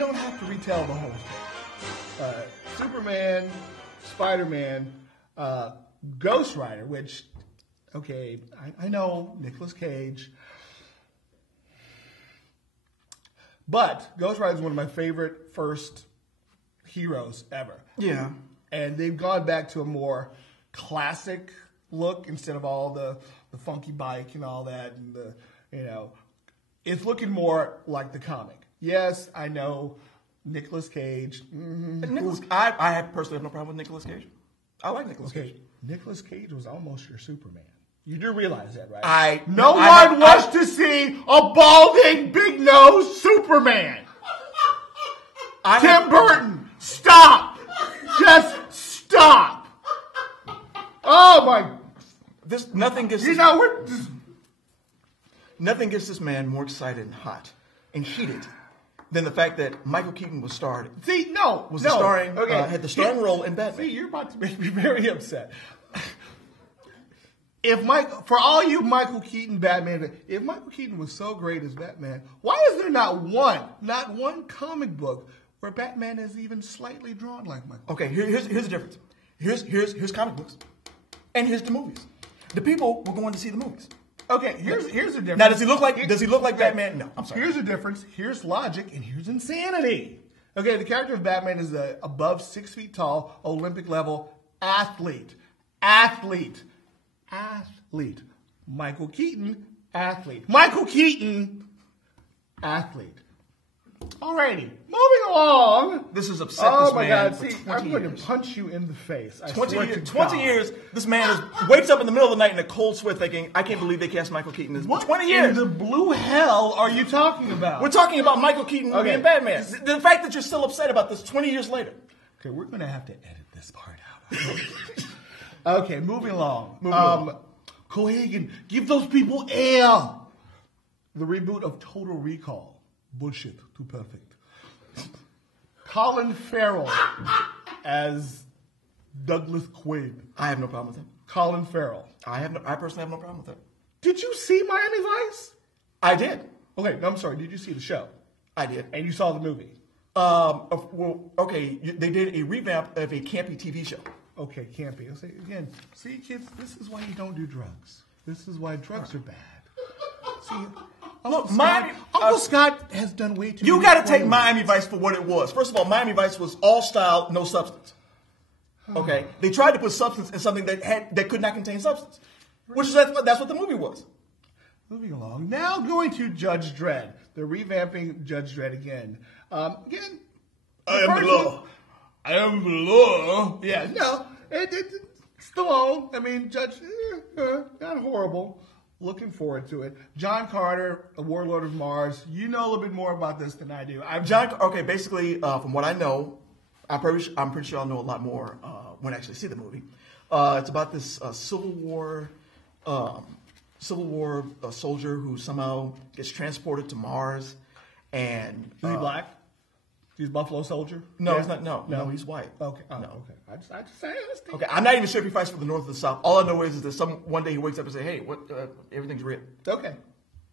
don't have to retell the whole story. Superman, Spider-Man, Ghost Rider, which, okay, I know, Nicolas Cage. But Ghost Rider is one of my favorite first heroes ever. Yeah. And they've gone back to a more classic look instead of all the funky bike and all that. And it's looking more like the comic. Yes, I know Nicolas Cage. Mm-hmm. I personally have no problem with Nicolas Cage. I like Nicolas Cage. Nicolas Cage was almost your Superman. You do realize that, right? No one wants to see a balding, big-nosed Superman. Tim Burton, stop! Just stop! Oh my! Nothing gets this man more excited and hot and heated than the fact that Michael Keaton was starred. Had the starring role in Batman. See, you're about to make me very upset. For all you Michael Keaton Batman, if Michael Keaton was so great as Batman, why is there not one comic book where Batman is even slightly drawn like Michael? Okay, here's the difference. Here's comic books, and here's the movies. The people were going to see the movies. Okay, here's the difference. Now, does he look like Batman? No, I'm sorry. Here's the difference. Here's logic, and here's insanity. Okay, the character of Batman is the above 6 feet tall, Olympic level athlete. Michael Keaton, athlete. Michael Keaton, athlete. Alrighty, moving along. This has upset this man. Oh my God! See, I'm going to punch you in the face. 20 years. This man wakes up in the middle of the night in a cold sweat, thinking, "I can't believe they cast Michael Keaton." This 20 years. What in the blue hell are you talking about? We're talking about Michael Keaton being Batman. The fact that you're still upset about this 20 years later. Okay, we're going to have to edit this part out. Okay, moving along. Cohagen, give those people air. The reboot of Total Recall. Bullshit. Too perfect. Colin Farrell as Douglas Quaid. I have no problem with him. Colin Farrell. I personally have no problem with it. Did you see Miami Vice? I did. Okay, no, I'm sorry. Did you see the show? I did. And you saw the movie? They did a revamp of a campy TV show. Okay, campy. I'll say again. See, kids, this is why you don't do drugs. This is why drugs are bad. See, Uncle Scott has done way too much. You got to take Miami Vice for what it was. First of all, Miami Vice was all style, no substance. Okay, they tried to put substance in something that could not contain substance, that's what the movie was. Moving along, now going to Judge Dredd. They're revamping Judge Dredd again. I am the law. Yeah, no, it's Stallone. I mean, Judge, not horrible. Looking forward to it. John Carter, a Warlord of Mars. You know a little bit more about this than I do. Basically, from what I know, I'm pretty sure I'll know a lot more when I actually see the movie. It's about this Civil War soldier who somehow gets transported to Mars, and is he black? He's Buffalo Soldier? No, he's not. No, he's white. Okay. No. Okay. I just say this. Okay, I'm not even sure if he fights for the North or the South. All I know is that one day he wakes up and say, "Hey, everything's red." Okay.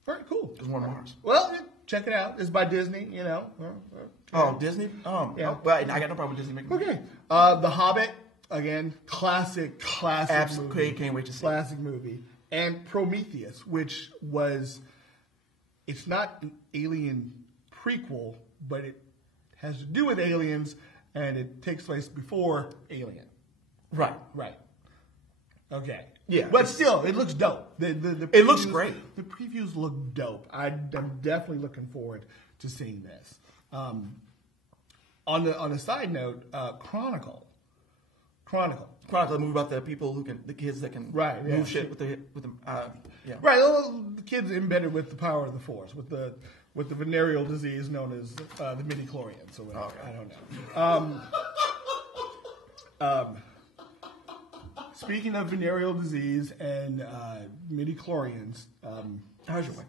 Very cool. There's one Mars. Well, check it out. It's by Disney. Disney. Yeah. Well, I got no problem with Disney making. Okay. The Hobbit again. Classic Absolutely, movie. can't wait to see. Classic movie. And Prometheus, which it's not an Alien prequel, but it has to do with aliens, and it takes place before Alien. Right. Okay. Yeah. But still, it looks dope. It looks great. The previews look dope. I'm definitely looking forward to seeing this. On a side note, Chronicle, the movie about the kids that can move shit with them. Right, the kids embedded with the power of the Force, with the venereal disease known as the midi-chlorians or whatever. Okay. I don't know. Speaking of venereal disease and midi-chlorians, how's your wife?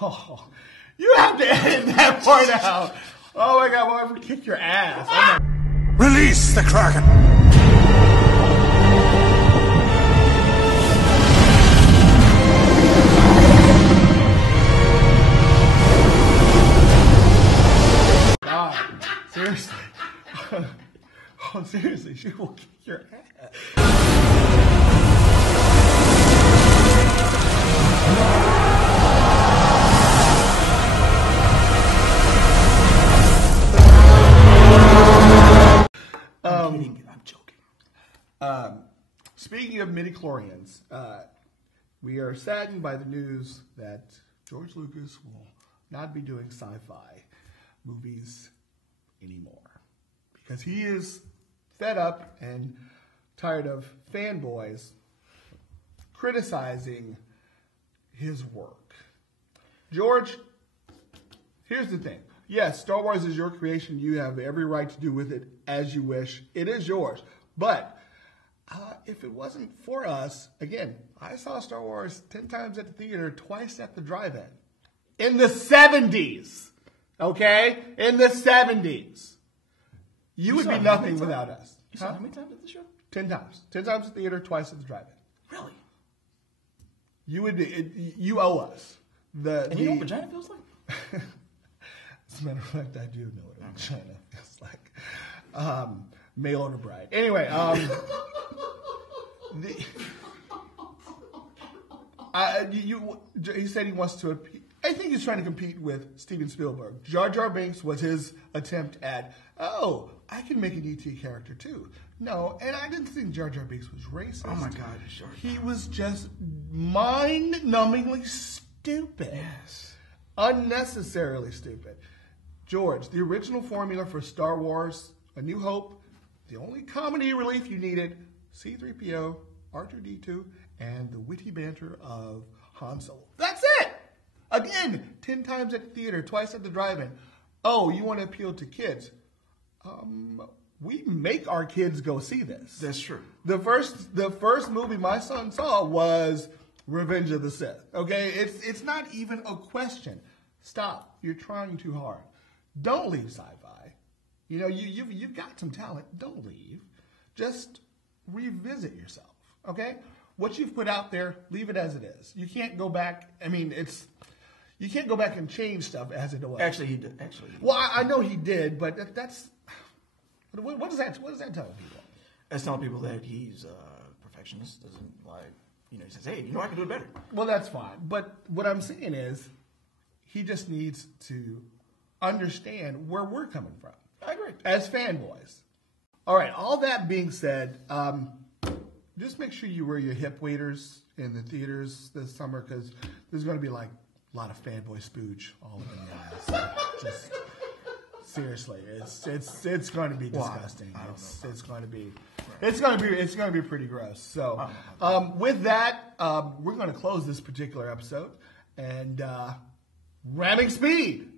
Oh, you have to edit that part out. Oh my God, well, I'm gonna kick your ass. Oh Release the Kraken! Oh, seriously, she will kick your ass. I'm kidding. I'm joking. Speaking of midichlorians, we are saddened by the news that George Lucas will not be doing sci-fi movies anymore because he is fed up and tired of fanboys criticizing his work. George, here's the thing. Yes, Star Wars is your creation. You have every right to do with it as you wish. It is yours. But if it wasn't for us, again, I saw Star Wars 10 times at the theater, twice at the drive-in. In the 70s. Okay? In the 70s. You would be nothing without us. You saw how many times at the show? 10 times. 10 times at the theater, twice at the drive-in. Really? You owe us. And you know what vagina feels like? As a matter of fact, I do know what a vagina feels like. Mail order bride. Anyway, he said he wants to. I think he's trying to compete with Steven Spielberg. Jar Jar Binks was his attempt at, I can make an E.T. character too. No, and I didn't think Jar Jar Binks was racist. Oh my God, sure. He was just mind-numbingly stupid. Yes. Unnecessarily stupid. George, the original formula for Star Wars, A New Hope, the only comedy relief you needed, C-3PO, R2-D2, and the witty banter of Han Solo. That's it! Again, 10 times at the theater, twice at the drive-in. Oh, you want to appeal to kids? We make our kids go see this. That's true. The first movie my son saw was Revenge of the Sith. Okay, it's not even a question. Stop. You're trying too hard. Don't leave sci-fi. You know, you've got some talent. Don't leave. Just revisit yourself. Okay? What you've put out there, leave it as it is. You can't go back. I mean, you can't go back and change stuff as it was. Actually, he did. Well, I know he did, but that's what does that tell people? That's telling people that he's a perfectionist. Doesn't like, he says, hey, I can do it better. Well, that's fine. But what I'm saying is, he just needs to understand where we're coming from. I agree. As fanboys. All right, all that being said, just make sure you wear your hip waders in the theaters this summer because there's going to be like a lot of fanboy spooge all over the eyes. Just seriously, it's going to be disgusting. It's going to be pretty gross. So, with that, we're going to close this particular episode and ramming speed.